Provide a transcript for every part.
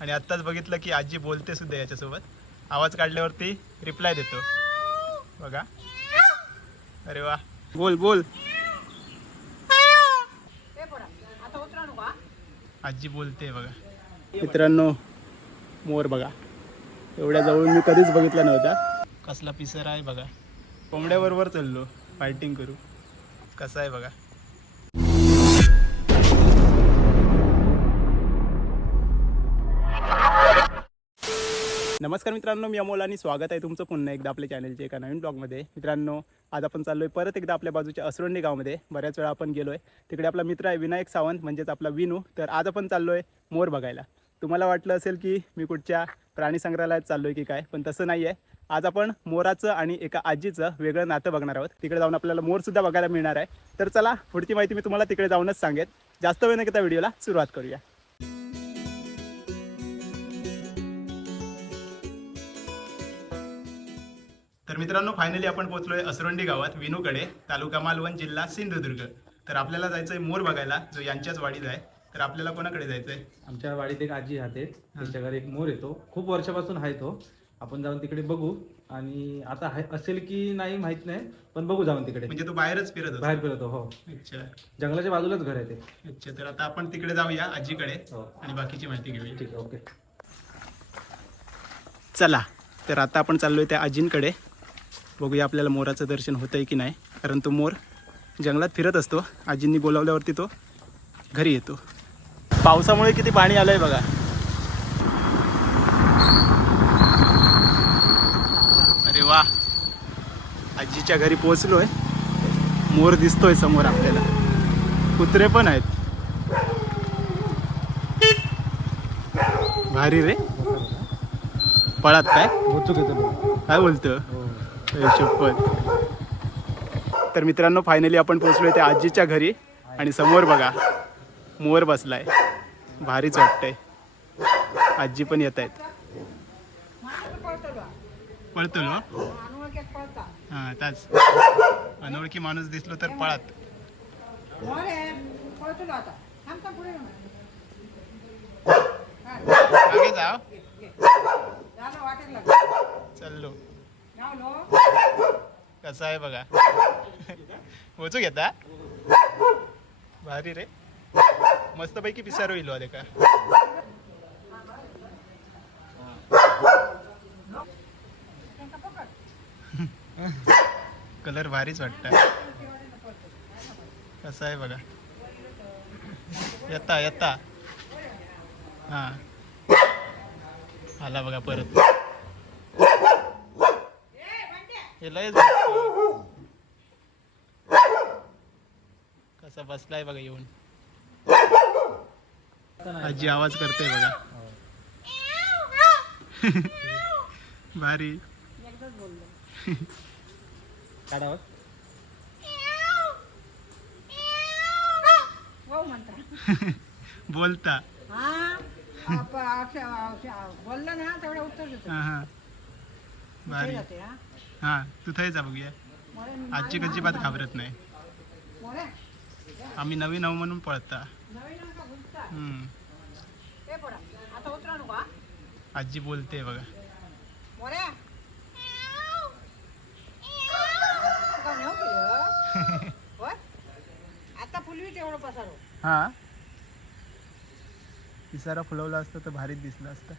आणि आत्ताच बघितलं की आजी बोलते सुद्धा याच्यासोबत. आवाज काढल्यावरती रिप्लाय देतो. बघा. अरे वा. बोल बोल. आजी बोलते बघा. मित्रांनो मोर बघा. एवढ्या जवळून मी कधीच बघितला नव्हता. कसला पिसर आहे बघा. कोंबड्याबरोबर चाललो. फायटिंग करू. कसा आहे बघा. नमस्कार मित्रांनो मी अमोल आणि स्वागत आहे तुमचं पुन्हा एकदा आपल्या चॅनलच्या एका नवीन ब्लॉगमध्ये. मित्रांनो आज आपण चाललोय परत एकदा आपल्या बाजूच्या असरोंडे गावामध्ये. बऱ्याच वेळा आपण गेलोय. तिकडे आपला मित्र आहे विनायक सावंत म्हणजेच आपला विनू. तर आज आपण चाललोय मोर बघायला. तुम्हाला वाटलं असेल की मी कुठच्या प्राणी संग्रहालयात चाललोय की काय पण तसं नाही आहे आज आपण मोराचं आणि एका आजीचं वेगळं नातं बघणार आहोत. तिकडे जाऊन आपल्याला मोरसुद्धा बघायला मिळणार आहे. तर चला पुढची माहिती मी तुम्हाला तिकडे जाऊनच सांगेन. जास्त वेळ नाही का त्या व्हिडिओला सुरुवात करूया. तर मित्रांनो फायनली आपण पोहोचलोय असरोंडी गावात विनूकडे तालुका मालवण जिल्हा सिंधुदुर्ग. तर आपल्याला जायचंय मोर बघायला जो यांच्याच वाडीत आहे. तर आपल्याला कोणाकडे जायचंय? आमच्या वाडीत एक आजी राहते. तिच्या घरी एक मोर येतो. खूप वर्षापासून आहे तो. आपण जाऊन तिकडे बघू. आणि आता असेल की नाही माहीत नाही पण बघू जाऊन तिकडे. म्हणजे तो बाहेरच फिरत होता बाहेर फिरतो हो. अच्छा. जंगलाच्या बाजूलाच घर आहे ते. अच्छा तर आता आपण तिकडे जाऊया आजीकडे. हो. आणि बाकीची माहिती घेऊया. ठीक आहे ओके. चला तर आता आपण चाललोय त्या आजींकडे. बघूया आपल्याला मोराचं दर्शन होतंय की नाही. कारण तो मोर जंगलात फिरत असतो. आजींनी बोलावल्यावरती तो घरी येतो. पावसामुळे किती पाणी आलंय बघा. अरे वा. आजीच्या घरी पोहोचलोय. मोर दिसतोय समोर आपल्याला. कुत्रे पण आहेत. भारी रे. पळात काय? काय बोलतं शपथ तर मित्रांनो फायनली आपण पोहोचलोय त्या आजीच्या घरी. आणि समोर बघा मोर बसलाय. भारीच वाटतंय. आजी पण येत आहेत. पळतो हां त्याच अनोळखी माणूस दिसलो तर पळत. मागे जाव. चाललो कसा आहे बघा. पोचू घेता? भारी रे. मस्त पैकी होईल इलो आले का? कलर भारीच वाटत. कसा आहे बघा. येता येता. हा. आला बघा परत. हे भारी. कसा बसलाय बघा येऊन. आजी आवाज करते बघा. भारी. काढावं बोलता. बोललं ना तेवढं उत्तर देतो. हा हा. भारी. हा? तू थंय जा बघूया. मोरे मी आजी अजिबात घाबरत नाही. आम्ही नवीन आहो म्हणून पळता. आजी बोलते बघा. नेऊ ह? आता फुलवी तेवढं पसारो. हा. पिसारा फुलवला असतं तर भारीच दिसलं असतं.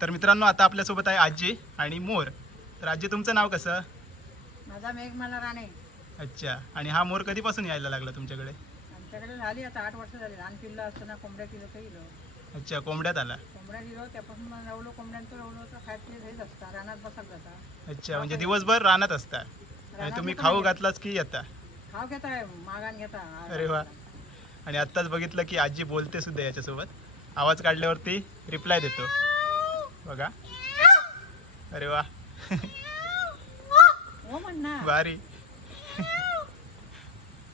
तर मित्रांनो आता आपल्यासोबत आहे आजी आणि मोर. आजी तुमचं नाव कसं? माझा मेघ मला राणे. अच्छा. आणि हा मोर कधीपासून यायला लागला तुमच्याकडे? आमच्याकडे झाली आता आठ वर्ष झाली. लहान पिल्लं असताना कोंबड्या किलो तर इलो अच्छा कोंबड्यात आला. कोंबड्या दिलो त्यापासून मग रवलो कोंबड्यांचं रवलो तर खायचे हेच असतात रानात बसत जाता अच्छा म्हणजे दिवसभर रानात असता. आणि तुम्ही खाऊ घातलाच की येता? खाव घेताय मागान घेता. अरे वा. आणि आत्ताच बघितलं की आजी बोलते सुद्धा याच्यासोबत. आवाज काढल्यावरती रिप्लाय देतो. बघा. अरे वा. भारी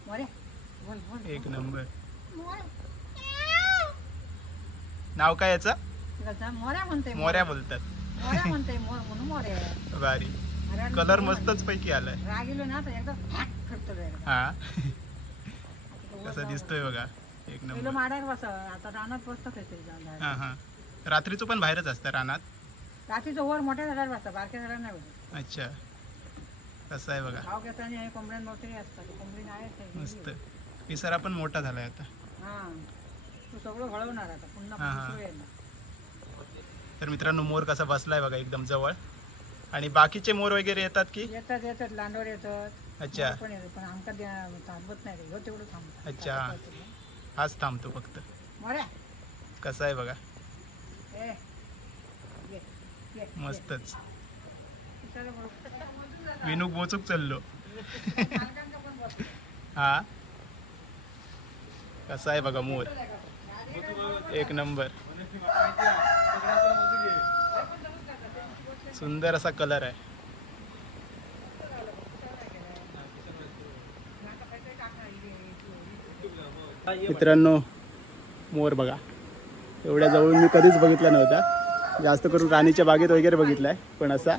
मोरे. बोल बोल. एक नंबर. मोरे. नाव काय याचं? मोऱ्या म्हणते मोऱ्या. बोलतात. मोऱ्या म्हणते मोर म्हणून मोरे भारी कलर मस्तच पैकी आलाय. हा. कसा दिसतोय बघा. एक नंबर. माड्यावर बस. आता रानात हा हा. रात्रीचं पण बाहेरच असतं रानात? रात्रीचं वर मोठ्या झाडावर बसतात बारक्या झाडावर नाही बसत. अच्छा. कसं आहे बघा. भाव घेताना हे कोंबड्यां मोठे असतात कोंबडी नाही मस्त. पिसारा पण मोठा झालाय आता. हा. तू सगळं वळवणार आता पुन्हा हा, हा. येणार. तर मित्रांनो मोर कसा बसलाय बघा एकदम जवळ. आणि बाकीचे मोर वगैरे येतात की? येतात येतात लांडोर येतात. अच्छा. मोर पण येतात पण आमका द्या- थांबत नाही. ह्यो तेवढं थांबत अच्छा. हाच थांबतो फक्त. मोऱ्या कसा आहे बघा. ए. मस्तच. विनू बोचूक चाललो. हा? कसा आहे बघा मोर? एक नंबर. सुंदर असा कलर आहे. मित्रांनो मोर बघा. एवढ्या जवळून मी कधीच बघितला नव्हता. जास्त करून राणीच्या बागेत वगैरे बघितलाय पण असा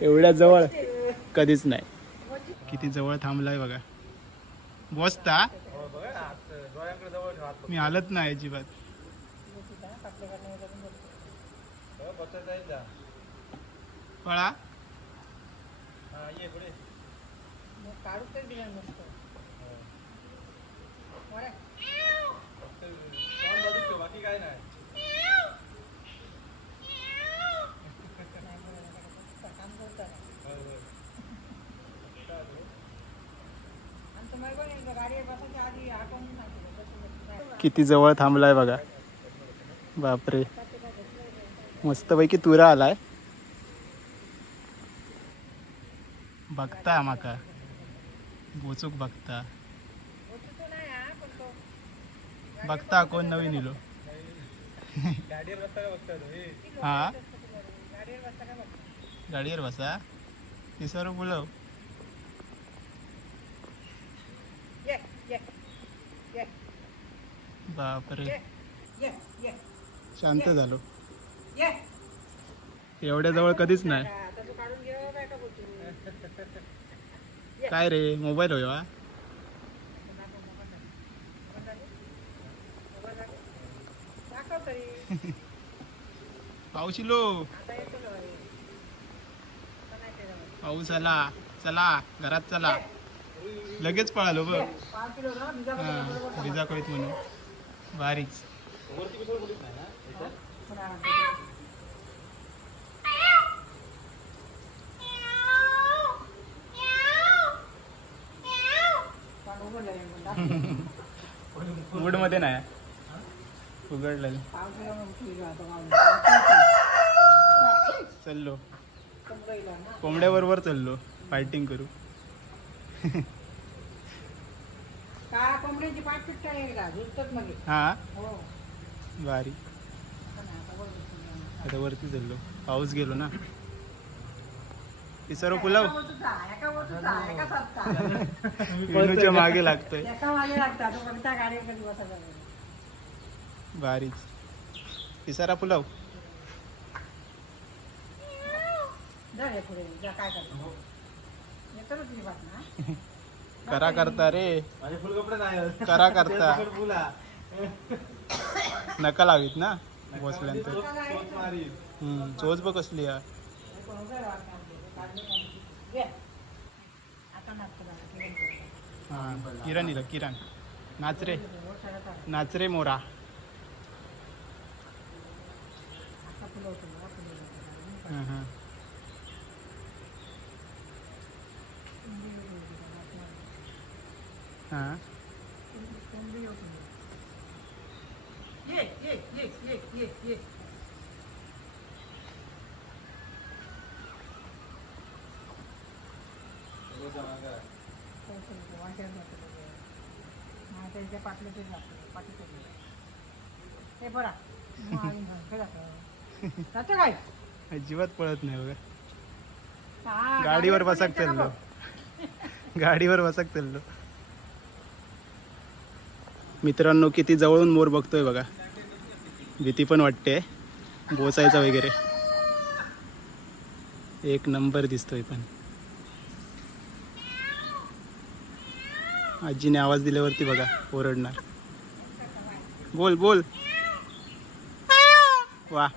एवढ्या जवळ कधीच नाही. किती जवळ थांबलाय बघा. बसता मी हालत नाही अजिबात. बसत आहे जा फळा हा ये पुढे मग काढून तरी दिलं नसतं. मोऱ्या. तोंड बाजूला ठेव, बाकी काय नाही काम करतात. होय, होय. आमचं मैबन एकदा गाडीवर बसायच्या आधी हाकून सांगितलं, तसं नाही. किती जवळ थांबलाय बघा. बापरे. मस्तपैकी तुरा आलाय. बघता माका बोचूक बघता. बघता कोण नवीन इलो हो. गाडीवर हा? गाडीवर बसा. तिसर बोलव ये, ये, ये, बापरे. ये, ये, ये, शांत झालो. ये. एवढ्या जवळ कधीच नाही. आता तू काढून घे काय रे मोबाईल होय वा पाऊस आला. चला घरात चला. लगेच पळालो बघ. भिजा हा बिजाकडीत म्हणून. भारीच. वूडमध्ये नाही. उघडलेलं चाललो. कोंबड्याबरोबर चाललो. फायटिंग करू. कोंबड्याची पाठ पिट्टा आहे का? झुलतात मग हा? हो. बारी पण आता वरती चाललो. पाऊस गेलो ना. सर्व पुलाव एका मागे लागतोय. एका मागे लागतात तो बघता गाडीवर कधी बसायचा नाही. बारीच पिसारा पुलाव. जा रे पुढे जा काय करतो येतो ना तुझी बात ना करा करता रे करा करता नका लावीत ना बसल्यानंतर. हम्म, चोच बघ कसली या किरण. हा इला किरण नाच रे. नाच रे मोरा. हं, हं. हा. त्यांच्या पाटलं ते जातं हे बरा जातं काय अजिबात पळत नाही बघा? गाडीवर बसाक चाललो? गाडीवर बसाक चाललो. मित्रांनो किती जवळून मोर बघतोय बघा. भीती पण वाटते. बोचायचा वगैरे. एक नंबर दिसतोय पण. आजीने आवाज दिल्यावरती बघा ओरडणार. बोल बोल. वा.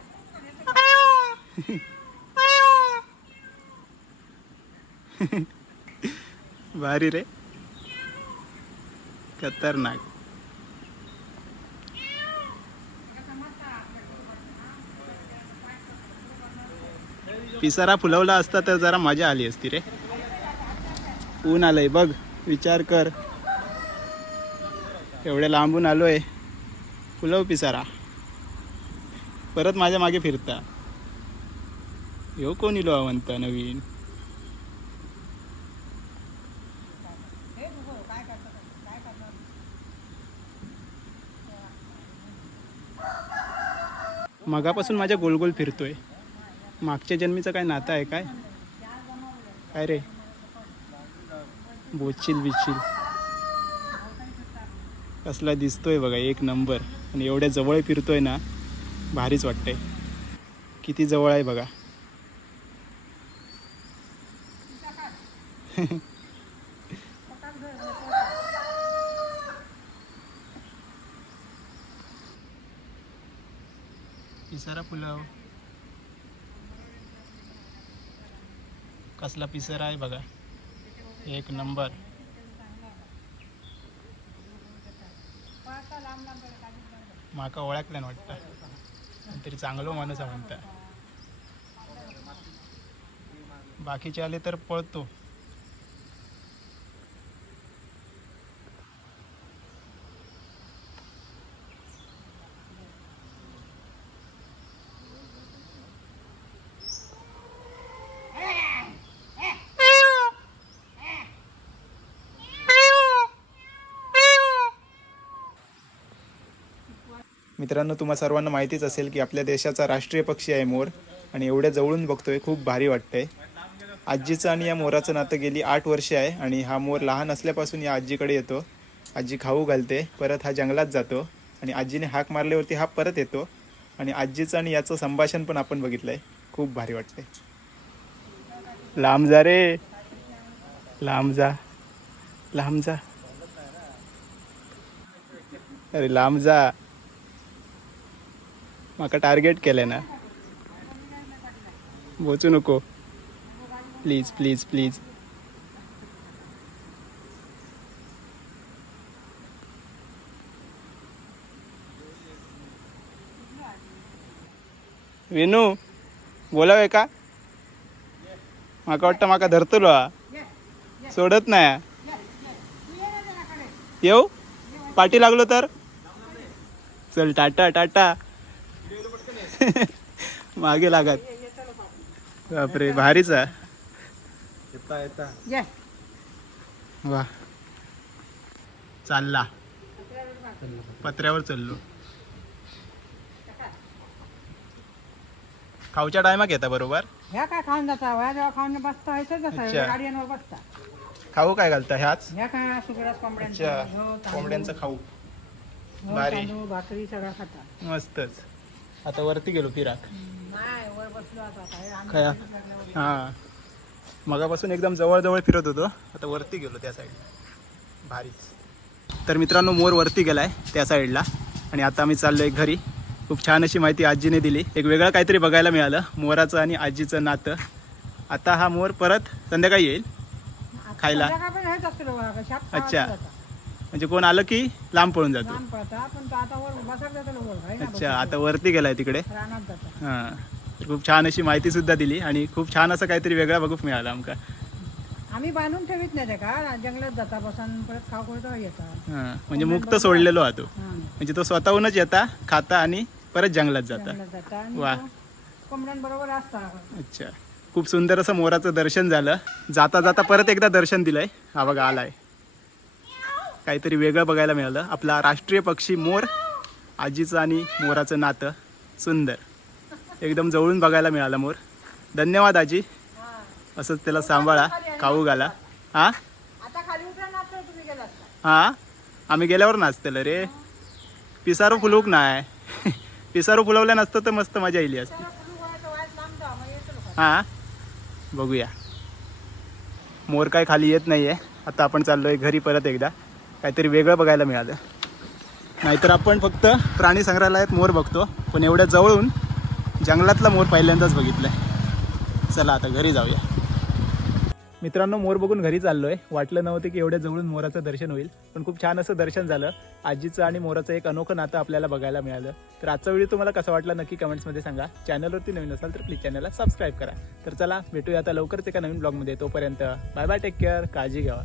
भारी रे. खतरनाक. पिसारा फुलवला असता तर जरा मजा आली असती रे. ऊन आलंय बघ विचार कर. एवढे लांबून आलोय. फुलव पिसारा. परत माझ्या मागे फिरता. ह्यो कोण इलो अवंत नवीन? मगापासून माझ्या गोल गोल फिरतोय. मागच्या जन्मीचं काय नातं आहे काय? काय रे? बोचशील बिचशील कसला दिसतोय बघा एक नंबर. आणि एवढ्या जवळ फिरतोय ना भारीच वाटतंय. किती जवळ आहे बघा. पिसारा पुलाव. कसला पिसर आहे बघा. एक नंबर माका ओळखल्यान वाटतं. तरी चांगलं माणूस आहे म्हणता. बाकीचे आले तर पळतो. मित्रांनो तुम्हा सर्वांना माहितीच असेल की आपल्या देशाचा राष्ट्रीय पक्षी आहे मोर आणि एवढ्या जवळून बघतोय खूप भारी वाटतंय. आजीचं आणि या मोराचं नातं गेली आठ वर्षे आहे आणि हा मोर लहान असल्यापासून या आजीकडे येतो. आजी खाऊ घालते परत हा जंगलात जातो आणि आजीने हाक मारल्यावरती हा परत येतो आणि आजीचं आणि याचं संभाषण पण आपण बघितलंय. खूप भारी वाटतंय. लांब जा रे. लांब जा. लांब जा. अरे लांब जा. माका टार्गेट केलं ना. बोचू नको. प्लीज प्लीज प्लीज विनू बोलावे का? माका वाटतं माका धरतलो हा. सोडत नाही येऊ? पाठी लागलो तर? चल टाटा टाटा. मागे लागत. बापरे भारीच आहे. येता येता. ये. वा. चालला. पत्र्यावर चाललो. खाऊच्या टायमाक येता बरोबर? ह्या काय खाऊन जाता? ह्या जेव्हा खाऊन बसता ह्याच अच्छा. गाडीवर बसता. खाऊ काय घालता ह्याच? ह्या काय सुगडास कोंबड्यांचा? अच्छा खाऊ. भारी. भाकरी सगळं खाता. मस्तच. आता वरती गेलो आम्ही खया. हां. मगापासून एकदम जवळजवळ फिरत होतो. आता वरती गेलो त्या साईड भारीच. तर मित्रांनो मोर वरती गेलाय त्या साईडला आणि आता आम्ही चाललोय घरी. खूप छान अशी माहिती आजीने दिली. एक वेगळं काहीतरी बघायला मिळालं. मोराचं आणि आजीचं नातं. आता हा मोर परत संध्याकाळी येईल. खायला. अच्छा. म्हणजे कोण आलं की लांब पळून जातो. लांब पळता. पण तो आता वर जातो आहे ना अच्छा आता वरती गेलाय तिकडे. बसायला. रानात जाता. हां. तर खूप छान अशी माहिती सुद्धा दिली आणि खूप छान असं काहीतरी वेगळं बघूक मिळालं आमका. आम्ही बांधून ठेवीत नाही का? जंगलात जाता बसून परत खाऊ करतो येतात. हां म्हणजे मुक्त सोडलेलो हा तो. हा. म्हणजे तो स्वतःहूनच येता खाता आणि परत जंगलात जाता. जंगलात जाता आणि वा. कोंबड्यांबरोबर असता. अच्छा. खूप सुंदर असं मोराचं दर्शन झालं. जाता जाता परत एकदा दर्शन दिलंय. हा बघा आलाय. काहीतरी वेगळं बघायला मिळालं. आपला राष्ट्रीय पक्षी मोर आजीचं आणि मोराचं नातं सुंदर. एकदम जवळून बघायला मिळालं मोर. धन्यवाद आजी. असंच त्याला सांभाळा खाऊ घाला. हां? हां? आम्ही गेल्यावर नाचतेलं रे. पिसारो फुलवूक नाही पिसारो फुलवल्या नसतं तर मस्त मजा येईल असती हां? बघूया. मोर काय खाली येत नाही आहे आता आपण चाललोय घरी परत एकदा. काहीतरी वेगळं बघायला मिळालं. नाहीतर आपण फक्त प्राणी संग्रहालयात मोर बघतो. पण एवढ्या जवळून जंगलातला मोर पहिल्यांदाच बघितलाय. चला आता घरी जाऊया. मित्रांनो मोर बघून घरी चाललोय. वाटलं नव्हतं की एवढ्या जवळून मोराचं दर्शन होईल. पण खूप छान असं दर्शन झालं. आजीचं आणि मोराचं एक अनोखं नातं आपल्याला बघायला मिळालं. तर आजचा व्हिडिओ तुम्हाला कसा वाटला नक्की कमेंट्समध्ये सांगा. चॅनलवरती नवीन असाल तर प्लीज चॅनलला सबस्क्राईब करा. तर चला भेटूया आता लवकरच एका नवीन ब्लॉगमध्ये तोपर्यंत बाय बाय टेक केअर काळजी घ्यावा.